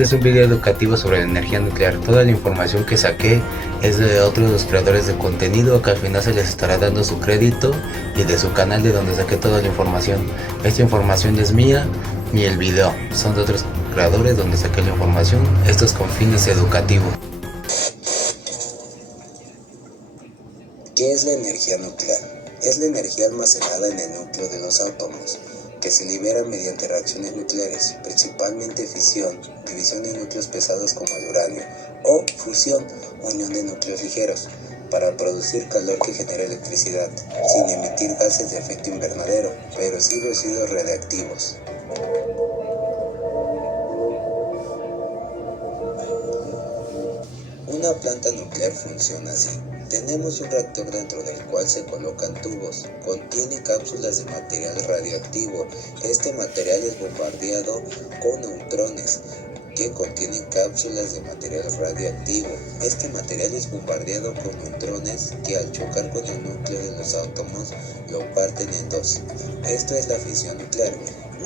Este es un video educativo sobre la energía nuclear. Toda la información que saqué es de otros creadores de contenido que al final se les estará dando su crédito y de su canal de donde saqué toda la información. Esta información es mía ni el video, son de otros creadores donde saqué la información. Esto es con fines educativos. ¿Qué es la energía nuclear? Es la energía almacenada en el núcleo de los átomos, que se libera mediante reacciones nucleares, principalmente fisión, división de núcleos pesados como el uranio, o fusión, unión de núcleos ligeros, para producir calor que genera electricidad, sin emitir gases de efecto invernadero, pero sí residuos radiactivos. Una planta nuclear funciona así. Tenemos un reactor dentro del cual se colocan tubos. Contiene cápsulas de material radioactivo. Este material es bombardeado con neutrones que contienen cápsulas de material radioactivo. Este material es bombardeado con neutrones que al chocar con el núcleo de los átomos lo parten en dos. Esto es la fisión nuclear.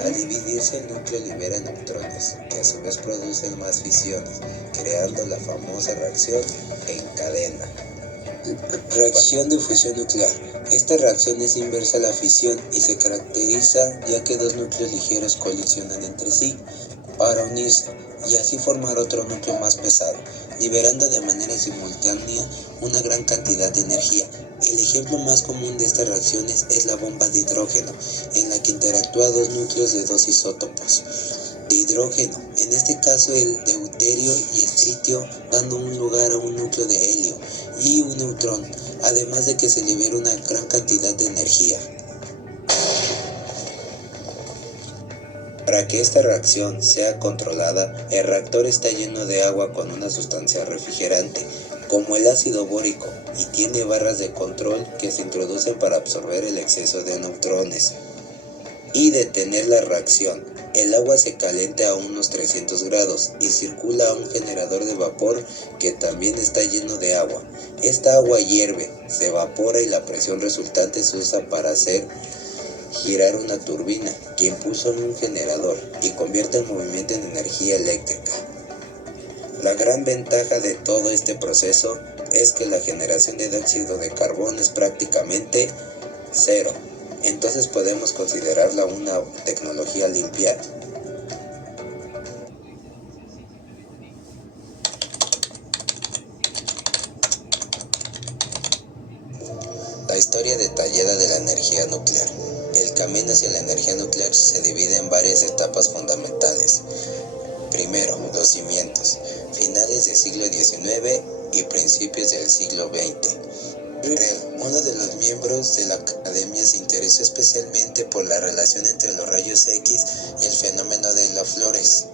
Al dividirse el núcleo libera neutrones, que a su vez producen más fisiones, creando la famosa reacción en cadena. Reacción de fusión nuclear. Esta reacción es inversa a la fisión y se caracteriza ya que dos núcleos ligeros colisionan entre sí para unirse y así formar otro núcleo más pesado, liberando de manera simultánea una gran cantidad de energía. El ejemplo más común de estas reacciones es la bomba de hidrógeno, en la que interactúan dos núcleos de dos isótopos de hidrógeno, en este caso el deuterio y el tritio, dando un lugar a un núcleo de helio y un neutrón, además de que se libera una gran cantidad de energía. Para que esta reacción sea controlada, el reactor está lleno de agua con una sustancia refrigerante, como el ácido bórico, y tiene barras de control que se introducen para absorber el exceso de neutrones y detener la reacción. El agua se calienta a unos 300 grados y circula a un generador de vapor que también está lleno de agua. Esta agua hierve, se evapora y la presión resultante se usa para hacer girar una turbina que impulsa un generador y convierte el movimiento en energía eléctrica. La gran ventaja de todo este proceso es que la generación de dióxido de carbono es prácticamente cero. Entonces podemos considerarla una tecnología limpia. La historia detallada de la energía nuclear. El camino hacia la energía nuclear se divide en varias etapas fundamentales. Primero, los cimientos, finales del siglo XIX y principios del siglo XX. Uno de los miembros de la academia se interesó especialmente por la relación entre los rayos X y el fenómeno de las flores.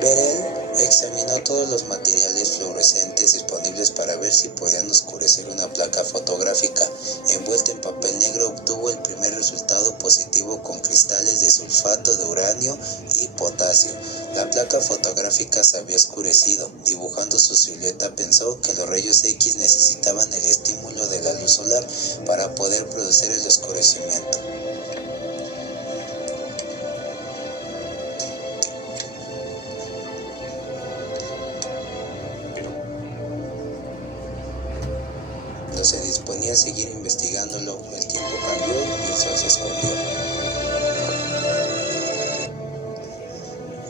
Beryl examinó todos los materiales fluorescentes disponibles para ver si podían oscurecer una placa fotográfica. Envuelta en papel negro, obtuvo el primer resultado positivo con cristales de sulfato de uranio y potasio. La placa fotográfica se había oscurecido. Dibujando su silueta, pensó que los rayos X necesitaban el estímulo de la luz solar para poder producir el oscurecimiento. Cuando se disponía a seguir investigándolo, el tiempo cambió y el sol se escondió.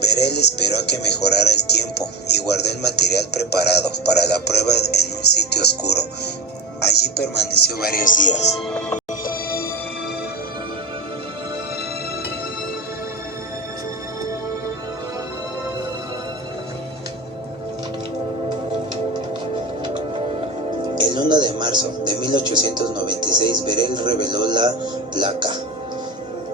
Beryl esperó a que mejorara el tiempo y guardó el material preparado para la prueba en un sitio oscuro. Allí permaneció varios días. El 1 de marzo de 1896, Beryl reveló la placa.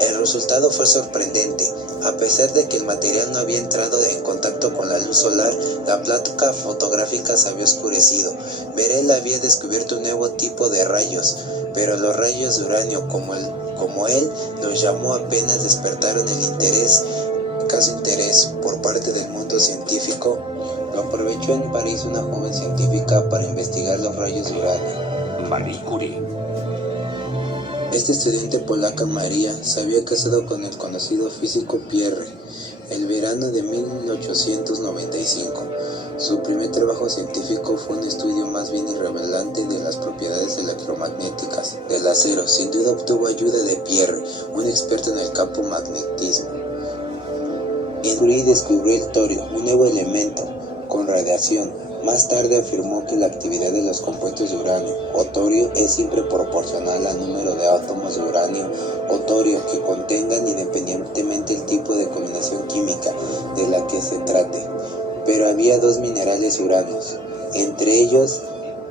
El resultado fue sorprendente. A pesar de que el material no había entrado en contacto con la luz solar, la placa fotográfica se había oscurecido. Beryl había descubierto un nuevo tipo de rayos, pero los rayos de uranio, como él los llamó, apenas despertaron el interés por parte del mundo científico. Lo aprovechó en París una joven científica para investigar los rayos de uranio. Marie Curie. Esta estudiante polaca, María, se había casado con el conocido físico Pierre, El verano de 1895. Su primer trabajo científico fue un estudio más bien irrelevante de las propiedades electromagnéticas del acero. Sin duda obtuvo ayuda de Pierre, un experto en el campo magnetismo. Curie descubrió el torio, un nuevo elemento con radiación. Más tarde afirmó que la actividad de los compuestos de uranio o torio es siempre proporcional al número de átomos de uranio o torio que contengan, independientemente del tipo de combinación química de la que se trate. Pero había dos minerales uranos, entre ellos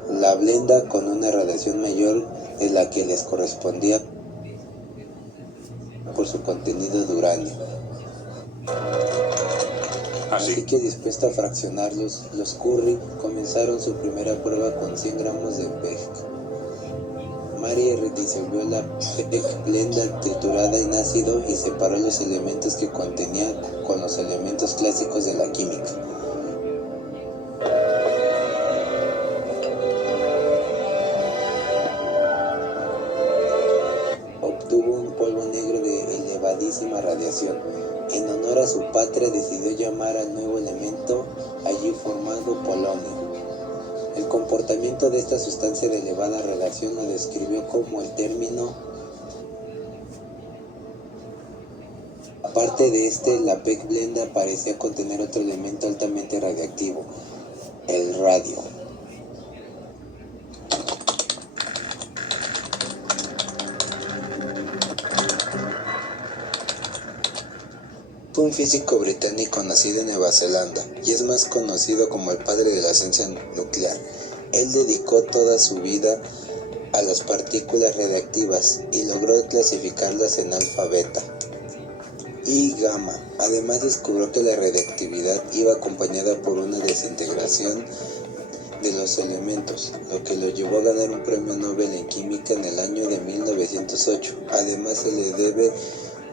la blenda con una radiación mayor de la que les correspondía por su contenido de uranio. Así que dispuesto a fraccionarlos, los Curie comenzaron su primera prueba con 100 gramos de PEG. Marie disolvió la PEG blenda triturada en ácido y separó los elementos que contenía con los elementos clásicos de la química. Obtuvo un polvo negro de elevadísima radiación. En honor a su patria decidió llamar al nuevo elemento allí formado polonio. El comportamiento de esta sustancia de elevada radiación lo describió como el término. Aparte de la PEG blenda parecía contener otro elemento altamente radiactivo, el radio. Fue un físico británico nacido en Nueva Zelanda y es más conocido como el padre de la ciencia nuclear. Él dedicó toda su vida a las partículas radiactivas y logró clasificarlas en alfa, beta y gamma. Además descubrió que la radiactividad iba acompañada por una desintegración de los elementos, lo que lo llevó a ganar un premio Nobel en química en el año de 1908. Además se le debe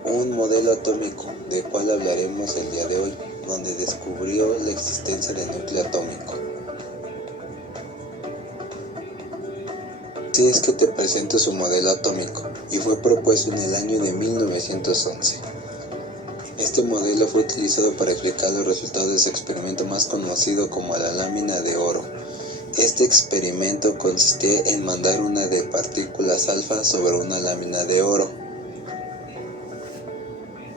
un modelo atómico, del cual hablaremos el día de hoy, donde descubrió la existencia del núcleo atómico. Así es que te presento su modelo atómico, y fue propuesto en el año de 1911. Este modelo fue utilizado para explicar los resultados de su experimento más conocido como la lámina de oro. Este experimento consistía en mandar una de partículas alfa sobre una lámina de oro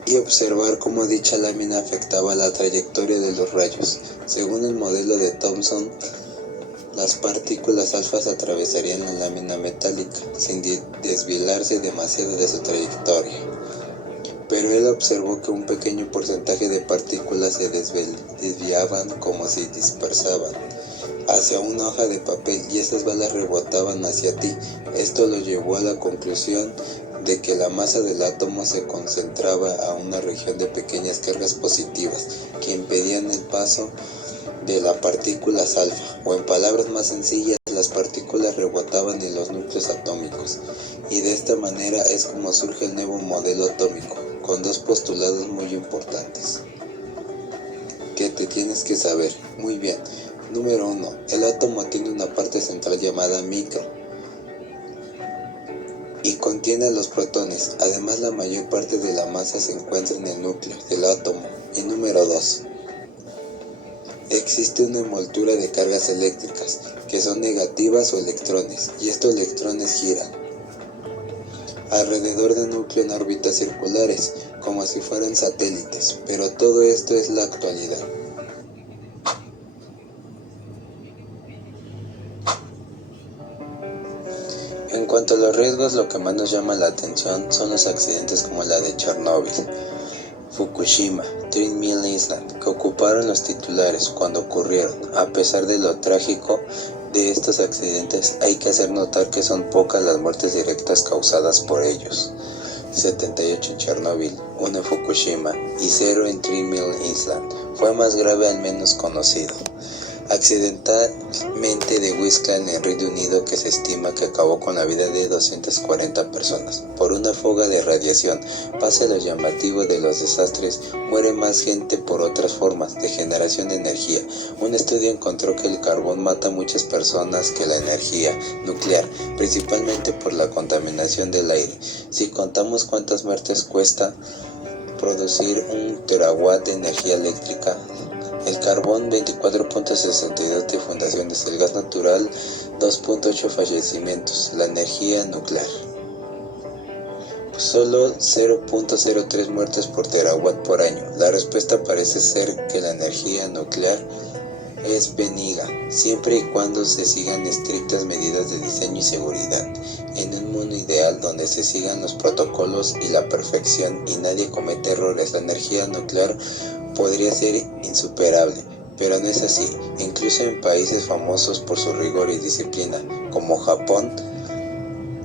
y observar cómo dicha lámina afectaba la trayectoria de los rayos. Según el modelo de Thomson, las partículas alfas atravesarían la lámina metálica sin desviarse demasiado de su trayectoria. Pero él observó que un pequeño porcentaje de partículas se desviaban como si dispersaban hacia una hoja de papel y esas balas rebotaban hacia ti. Esto lo llevó a la conclusión de que la masa del átomo se concentraba a una región de pequeñas cargas positivas que impedían el paso de las partículas alfa, o en palabras más sencillas, las partículas rebotaban en los núcleos atómicos, y de esta manera es como surge el nuevo modelo atómico, con dos postulados muy importantes que te tienes que saber. Muy bien. Número 1. El átomo tiene una parte central llamada micro y contiene a los protones. Además, la mayor parte de la masa se encuentra en el núcleo del átomo. Y número 2. Existe una envoltura de cargas eléctricas, que son negativas o electrones, y estos electrones giran alrededor del núcleo en órbitas circulares, como si fueran satélites, pero todo esto es la actualidad. En cuanto a los riesgos, lo que más nos llama la atención son los accidentes como la de Chernóbil, Fukushima, 3000 Island, que ocuparon los titulares cuando ocurrieron. A pesar de lo trágico de estos accidentes, hay que hacer notar que son pocas las muertes directas causadas por ellos. 78 en Chernóbil, 1 en Fukushima y 0 en 3000 Island. Fue más grave al menos conocido. Accidentalmente de Whisky en el Reino Unido, que se estima que acabó con la vida de 240 personas por una fuga de radiación. Pase lo llamativo de los desastres, muere más gente por otras formas de generación de energía. Un estudio encontró que el carbón mata a muchas personas que la energía nuclear, principalmente por la contaminación del aire. Si contamos cuántas muertes cuesta producir 1 terawatt de energía eléctrica. El carbón 24.62 defundaciones, el gas natural 2.8 fallecimientos, la energía nuclear. Solo 0.03 muertes por terawatt por año. La respuesta parece ser que la energía nuclear es benigna, siempre y cuando se sigan estrictas medidas de diseño y seguridad. En un mundo ideal donde se sigan los protocolos y la perfección y nadie comete errores, la energía nuclear podría ser insuperable, pero no es así. Incluso en países famosos por su rigor y disciplina, como Japón,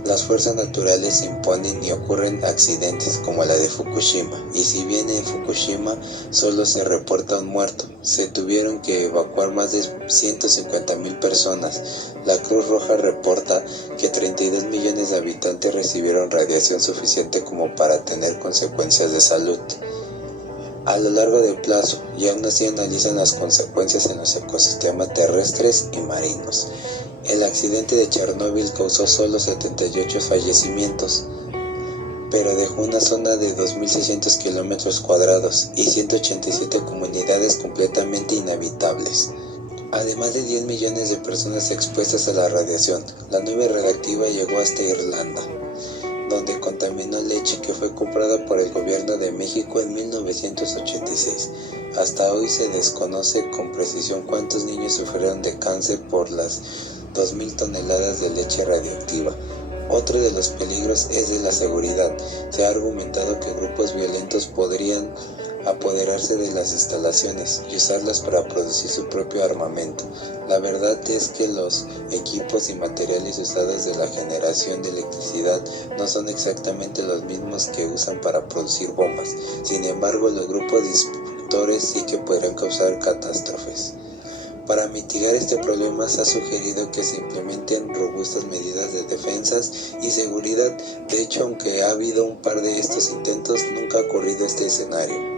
las fuerzas naturales se imponen y ocurren accidentes como la de Fukushima, y si bien en Fukushima solo se reporta un muerto, se tuvieron que evacuar más de 150,000 personas. La Cruz Roja reporta que 32 millones de habitantes recibieron radiación suficiente como para tener consecuencias de salud a lo largo del plazo, y aún así analizan las consecuencias en los ecosistemas terrestres y marinos. El accidente de Chernóbil causó solo 78 fallecimientos, pero dejó una zona de 2.600 kilómetros cuadrados y 187 comunidades completamente inhabitables. Además de 10 millones de personas expuestas a la radiación, la nube radiactiva llegó hasta Irlanda, donde contaminó leche que fue comprada por el gobierno de México en 1986. Hasta hoy se desconoce con precisión cuántos niños sufrieron de cáncer por las 2.000 toneladas de leche radioactiva. Otro de los peligros es de la seguridad. Se ha argumentado que grupos violentos podrían apoderarse de las instalaciones y usarlas para producir su propio armamento. La verdad es que los equipos y materiales usados de la generación de electricidad no son exactamente los mismos que usan para producir bombas. Sin embargo, los grupos destructores sí que podrían causar catástrofes. Para mitigar este problema se ha sugerido que se implementen robustas medidas de defensas y seguridad. De hecho, aunque ha habido un par de estos intentos, nunca ha ocurrido este escenario.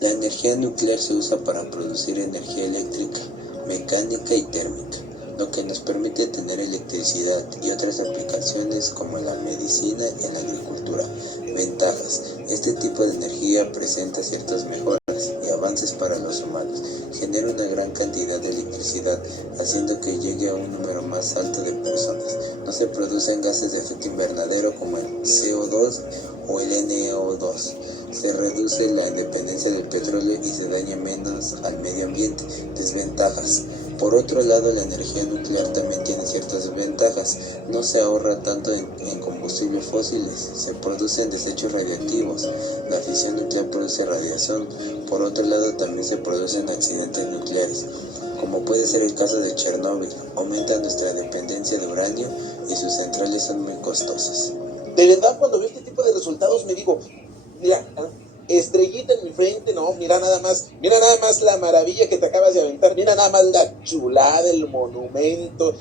La energía nuclear se usa para producir energía eléctrica, mecánica y térmica, lo que nos permite tener electricidad y otras aplicaciones como en la medicina y en la agricultura. Ventajas: este tipo de energía presenta ciertas mejoras y avances para los humanos. Genera una gran cantidad de electricidad, haciendo que llegue a un número más alto de personas. No se producen gases de efecto invernadero como el CO2 o el NO2. Se reduce la dependencia del petróleo y se daña menos al medio ambiente. Desventajas: por otro lado, la energía nuclear también tiene ciertas desventajas. No se ahorra tanto en combustibles fósiles, se producen desechos radiactivos. La fisión nuclear produce radiación. Por otro lado, también se producen accidentes nucleares, como puede ser el caso de Chernóbil. Aumenta nuestra dependencia de uranio y sus centrales son muy costosas. De verdad, cuando veo este tipo de resultados me digo, mira, estrellita en mi frente, no, mira nada más la maravilla que te acabas de aventar, mira nada más la chulada, el monumento.